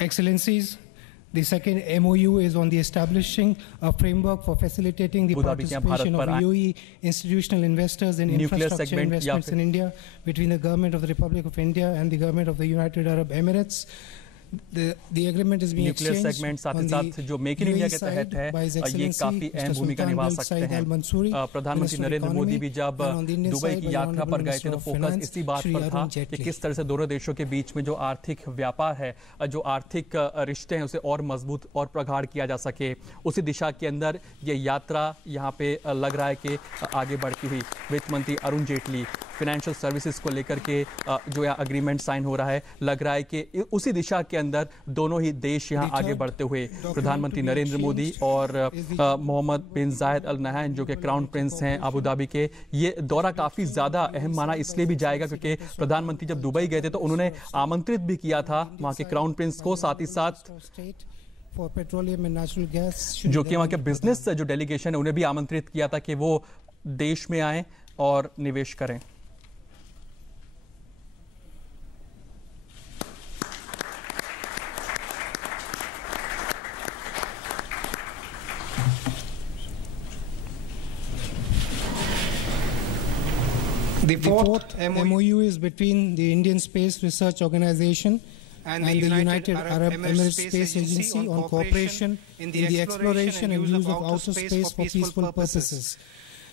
Excellencies, the second MOU is on the establishing a framework for facilitating the participation of UAE institutional investors in infrastructure investments in India between the Government of the Republic of India and the Government of the United Arab Emirates. The agreement is being nuclear segment साथ ही साथ जो make in India के तहत है ये काफी अहम भूमिका निभा सकते हैं। प्रधानमंत्री नरेंद्र मोदी भी जब दुबई की यात्रा पर गए थे तो फोकस इसी बात पर था कि किस तरह से दोनों देशों के बीच में जो आर्थिक व्यापार है, जो आर्थिक रिश्ते हैं उसे और मजबूत और प्रगाढ़ किया जा सके। उसी दिशा के अंदर ये यात्रा यहाँ पे लग रहा है कि आगे बढ़ती हुई। वित्त मंत्री अरुण जेटली फाइनेंशियल सर्विसेज को लेकर के जो अग्रीमेंट साइन हो रहा है, लग रहा है कि उसी दिशा के अंदर दोनों ही देश यहां आगे बढ़ते हुए प्रधानमंत्री नरेंद्र मोदी और मोहम्मद बिन जायद अल नहयान जो कि क्राउन प्रिंस हैं अबू धाबी के, ये दौरा काफी ज्यादा अहम माना इसलिए भी जाएगा क्योंकि प्रधानमंत्री जब दुबई गए थे तो उन्होंने आमंत्रित भी किया था वहां के क्राउन प्रिंस को, साथ ही साथ जो कि वहां के बिजनेस जो डेलीगेशन है उन्हें भी आमंत्रित किया था कि वो देश में आए और निवेश करें। The fourth MOU is between the Indian Space Research Organization and the United Arab Emirates Space Agency on cooperation in the exploration and use of outer space for peaceful purposes.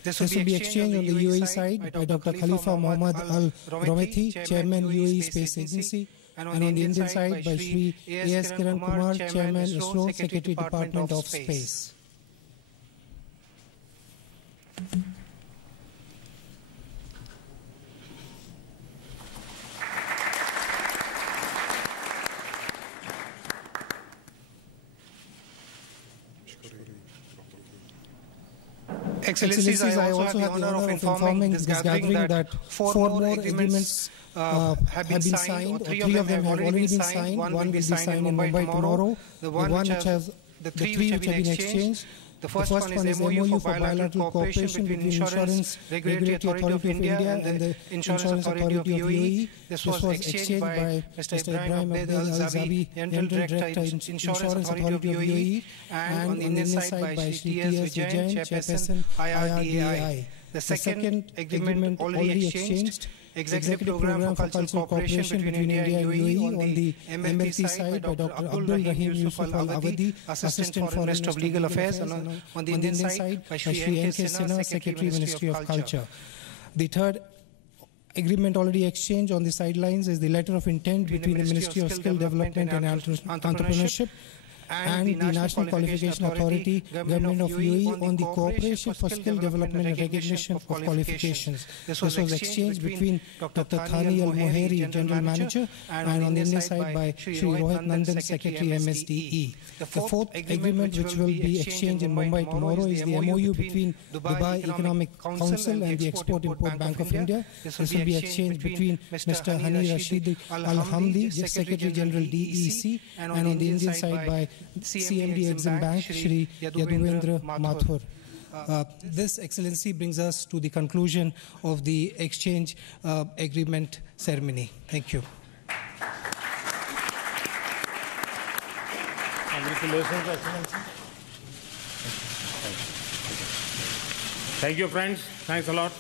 This will be exchanged on the UAE side by Dr. Khalifa Mohammad Al Romethi, Chairman UAE Space Agency, and on the Indian side by Shri A.S. Kiran Kumar, Chairman ISRO, Secretary Department of Space. Excellencies, I also have the honor of informing this gathering that four more agreements have been signed. Three of them have already been signed. One will be signed in Mumbai tomorrow. The three which have been exchanged. The first one is MOU for bilateral cooperation between Insurance Regulatory Authority of India and the Insurance Authority of UAE. This was exchanged by Mr. Ibrahim Abdel Al-Zabi, General Director, Insurance Authority of UAE, and on the Indian side by Shri T.S. Jain, Chairperson, IRDAI. The second agreement already exchanged. Executive Program for Cultural Cooperation between India and UAE on the MLP side by Dr. Abdul Rahim Yusuf Al-Awadi, Assistant Foreign Minister of Legal Affairs, and on the Indian side by Shri N.K. Sinha, Secretary Ministry of Culture. The third agreement already exchanged on the sidelines is the letter of intent between the Ministry of Skill Development and Entrepreneurship and the National Qualification Authority, Government of UAE on the cooperation for skill development and recognition of qualifications. This was exchanged between Dr. Thani Al-Moheri, General Manager, and on the Indian side by Shri Rohit Nandan, Secretary MSDE. The fourth agreement which will be exchanged in Mumbai tomorrow is the MOU between Dubai Economic Council and the Export-Import Bank of India. This will be exchanged between Mr. Hani Rashid Al-Hamdi, Secretary General DEC, and on the Indian side by CMD Exim Bank, Shri Yaduvendra Mathur. This, Excellency, brings us to the conclusion of the exchange agreement ceremony. Thank you. Congratulations, Excellency. Thank you, friends. Thanks a lot.